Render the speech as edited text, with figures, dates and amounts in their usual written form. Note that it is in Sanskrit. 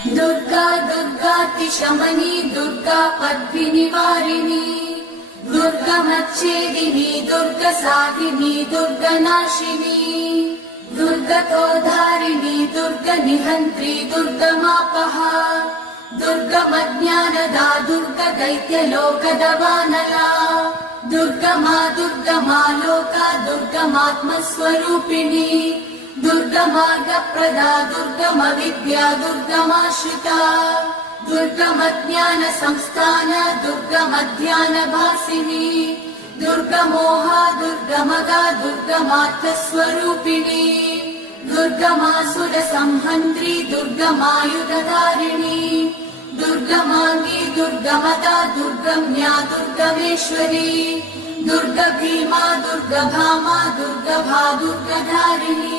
दुर्गा दुर्गातिशमनी दुर्गा पद्मिनिवारिणी दुर्गमच्छेदिनी दुर्गसाधिनी दुर्गनाशिनी दुर्गतोधारिणी दुर्गनिहन्त्री दुर्गमापहा दुर्गमज्ञानदा दुर्गदैत्यलोकदवानला दुर्गमा दुर्गमा लोका दुर्गमात्मस्वरूपिणी दुर्गमार्गप्रदा दुर्गमविद्या दुर्गमाश्रिता दुर्गमज्ञानसंस्थान दुर्गमध्यानभासिनी दुर्गमोहा दुर्गमगा दुर्गमार्थस्वरूपिणी दुर्गमासुरसंहन्त्री दुर्गमायुधधारिणी दुर्गमाङ्गी दुर्गमदा दुर्गम्या दुर्गमेश्वरी दुर्गभीमा दुर्गभामा दुर्गभा दुर्गधारिणी।